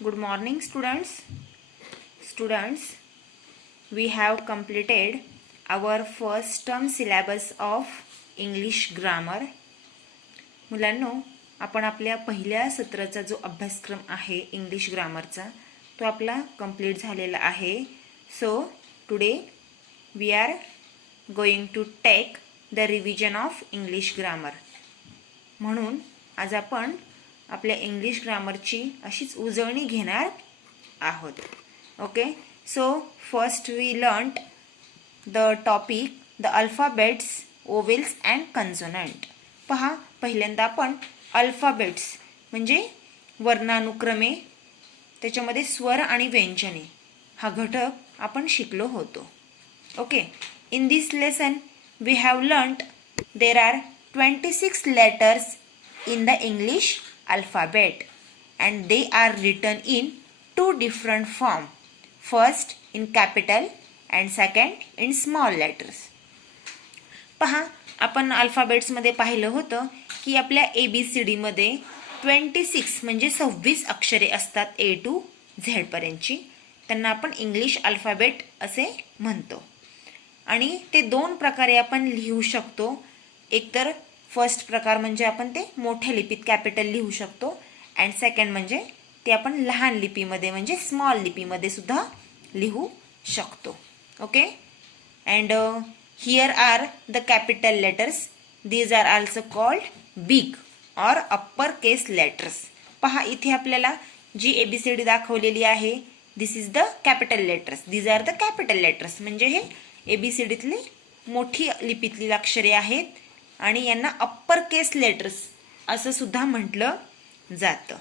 Good morning, students. Students, we have completed our first term syllabus of English grammar. मुलांनो, आपण आपल्या पहिल्या सत्राचा जो अभ्यासक्रम आहे इंग्लिश ग्रामरचा तो आपला कंप्लीट झालेला आहे. So today we are going to take the revision of English grammar. म्हणून आज आपण आपल्या इंग्लिश ग्रामरची अशीच उजळणी घेणार आहोत. Okay, so first we learned the topic the alphabets, vowels and consonant. पहा, पहिल्यांदा आपण अल्फाबेट्स म्हणजे वर्णानुक्रमे, त्याच्यामध्ये स्वर आणि व्यंजने हा घटक आपण शिकलो होतो. Okay, in this lesson we have learned there are 26 letters in the English alphabet and they are written in two different form. First in capital and second in small letters. पहा, आपण अल्फाबेट्स मध्ये पाहिलं होतं की आपल्या ABCD मध्ये 26 म्हणजे 26 अक्षरे असतात A to Z पर्यंतची. त्यांना आपण इंग्लिश अल्फाबेट असे म्हणतो आणि ते दोन प्रकारे आपण लिहू शकतो. एकतर फर्स्ट प्रकार म्हणजे आपण ते मोठ्या लिपीत कॅपिटल लिहू शकतो अँड सेकंड म्हणजे ते आपण लहान लिपीमध्ये म्हणजे स्मॉल लिपीमध्ये सुद्धा लिहू शकतो. Okay, and here are the capital letters. These are also called big or upper case letters. पहा, इथे आपल्याला जी ABCD दाखवलेली आहे this is the capital letters. These are the capital letters म्हणजे हे ABCDतले मोठी लिपीतली अक्षरे आहेत आणि यांना अप्पर केस लेटर्स असं सुद्धा म्हटलं जातं.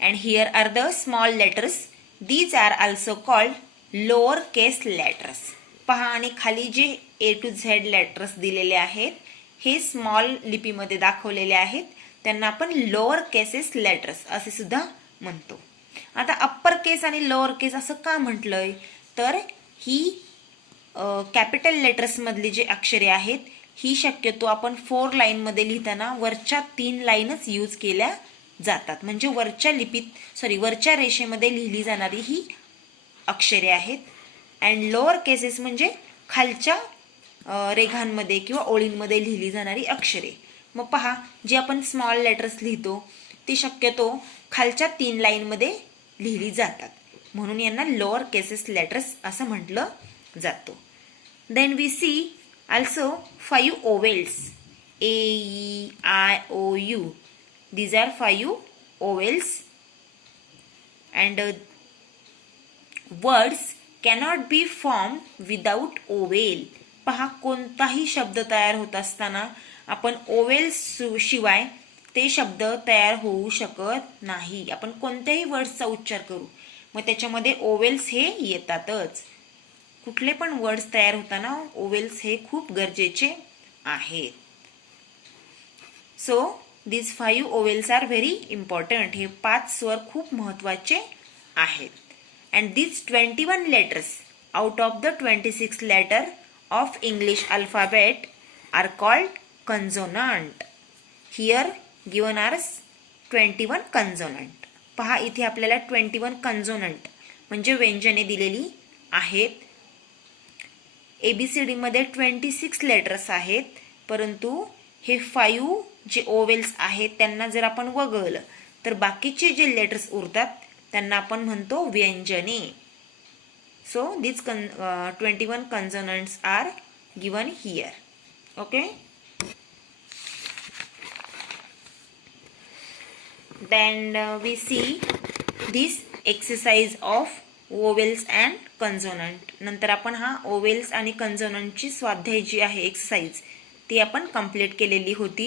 And here are the small letters. These are also called lower case letters. पहा, आणि खाली जे A to Z लेटर्स दिलेले आहेत हे स्मॉल लिपीमध्ये दाखवलेले आहेत, त्यांना आपण लोअर केसेस लेटर्स असे सुद्धा म्हणतो. आता अप्पर केस आणि लोअर केस असं का म्हटलंय, तर ही कॅपिटल लेटर्स मधली जे अक्षरे आहेत ही शक्यतो आपण 4 लाईनमध्ये लिहिताना वरच्या 3 लाईनच यूज केल्या जातात. म्हणजे वरच्या रेषेमध्ये लिहिली जाणारी ही अक्षरे आहेत. अँड लोअर केसेस म्हणजे खालच्या रेघांमध्ये किंवा ओळींमध्ये लिहिली जाणारी अक्षरे. मग पहा, जे आपण स्मॉल लेटर्स लिहितो ती शक्यतो खालच्या 3 लाईनमध्ये लिहिली जातात, म्हणून यांना लोअर केसेस लेटर्स असं म्हटलं जातो. Then we see also 5 ovels. A, E, I, O, U. These are 5 ovels. And words cannot be formed without oval. पहा, कोणताही शब्द तयार होत असताना आपण ओवेल्स शिवाय ते शब्द तयार होऊ शकत नाही. आपण कोणत्याही वर्ड्सचा उच्चार करू मग त्याच्यामध्ये ओवेल्स हे येतातच. कुठले पण वर्ड्स तयार होताना ओवेल्स हे खूप गरजेचे आहेत. So this 5 vowels are very important. हे 5 स्वर खूप महत्वाचे आहेत. And this 21 letters out of the 26 letter of English alphabet are called consonant. Here given are 21 consonant. पहा, इथे आपल्याला 21 कन्सोनंट म्हणजे व्यंजने दिलेली आहेत. ABCD मध्ये 26 लेटर्स आहेत, परंतु हे 5 जे ओवेल्स आहेत त्यांना जर आपण वगळलं तर बाकीचे जे लेटर्स उरतात त्यांना आपण म्हणतो व्यंजने. So this 21 consonants are given here. Okay, then we see this exercise of vowels and consonant. नंतर आपण हा ओवेल्स आणि कन्सोनंटची स्वाध्याय जी आहे एक्सरसाइज ती आपण कंप्लीट केलेली होती.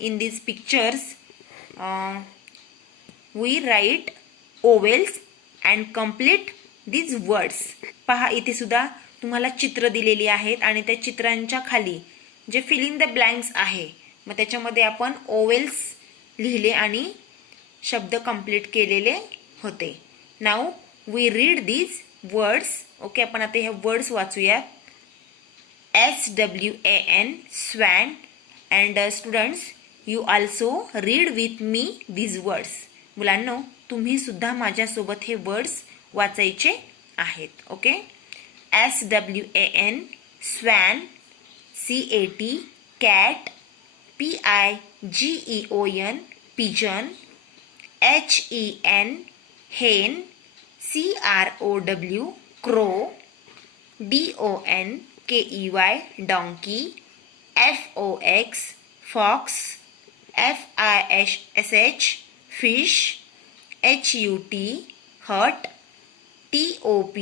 In this pictures we write vowels and complete this words. पहा, इथे सुद्धा तुम्हाला चित्र दिलेली आहेत आणि त्या चित्रांच्या खाली जे फिल इन द ब्लँक्स आहे मग त्याच्यामध्ये आपण ओवेल्स लिहिले आणि शब्द कंप्लीट केलेले होते. Now we read these words. Okay, आपण आता हे words वाचूया. SWAN, swan. And students, you also read with me these words. मुलांनो, तुम्ही सुद्धा माझ्यासोबत हे वर्ड्स वाचायचे आहेत. Okay. SWAN SWAN, CAT cat, PIGEON pigeon, HEN hen, CROW crow, DONKEY donkey, FOX fox, FISH fish, HUT hut, TOP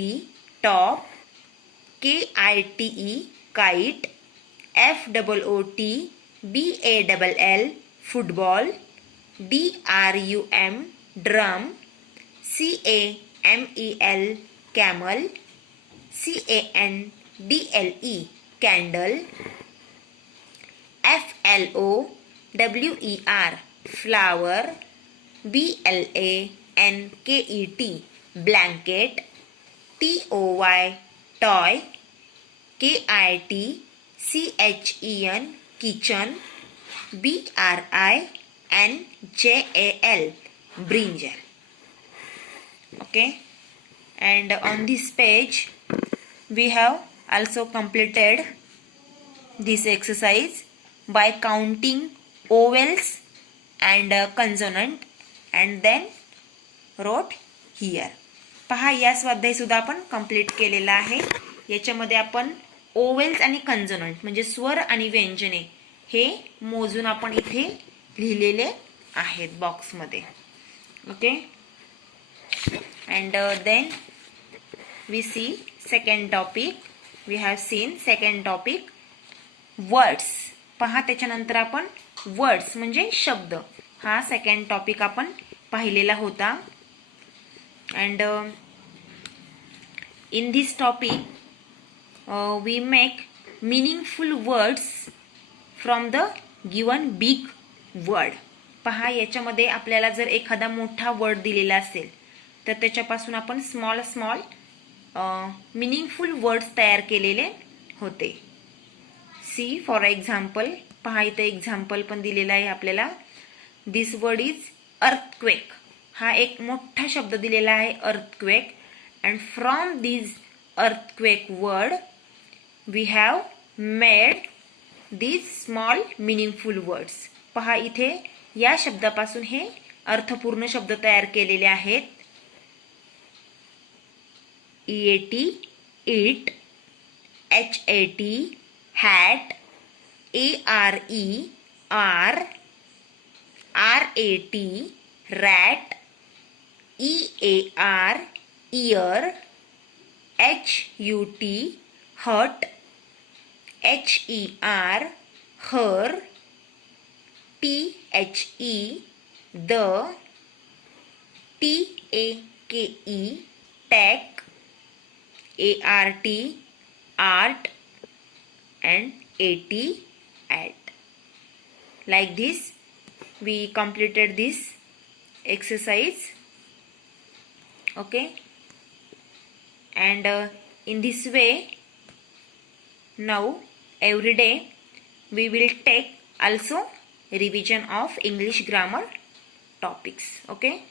top, KITE kite, FOOT BALL football, DRUM drum, CAMEL camel, CANDLE candle, FLOWER flower, BLANKET blanket, TOY toy, KITCHEN kitchen, BRINJAL brinjal. Okay, and on this page we have also completed this exercise by counting vowels and consonant and then wrote here. पहा, या स्वाध्याय सुद्धा आपण complete केलेला आहे. याच्यामध्ये आपण vowels आणि कन्सोनंट म्हणजे स्वर आणि व्यंजने हे मोजून आपण इथे लिहिलेले आहेत बॉक्समध्ये. Okay. And then we see second topic. We have seen second topic words. पहा, त्याच्यानंतर आपण वर्ड्स म्हणजे शब्द हा सेकंड टॉपिक आपण पाहिलेला होता. And in this topic we make meaningful words from the given big word. पहा, याच्यामध्ये आपल्याला जर एखादा मोठा वर्ड दिलेला असेल तर त्याच्यापासून आपण स्मॉल मिनिंगफुल वर्ड्स तयार केलेले होते. See for example. पहा, इथे एक्झाम्पल पण दिलेला आहे आपल्याला. This word is earthquake. हा एक मोठा शब्द दिलेला आहे earthquake. And from this earthquake word we have made this small meaningful words. पहा, इथे या शब्दापासून हे अर्थपूर्ण शब्द तयार केलेले आहेत. EAT eat, HAT hat, ARE are, RAT rat, EAR ear, HUT hut, HER her, THE the, TAKE tack, ART art, and AT at. Like this we completed this exercise. Okay, and in this way now every day we will take also revision of English grammar topics. Okay.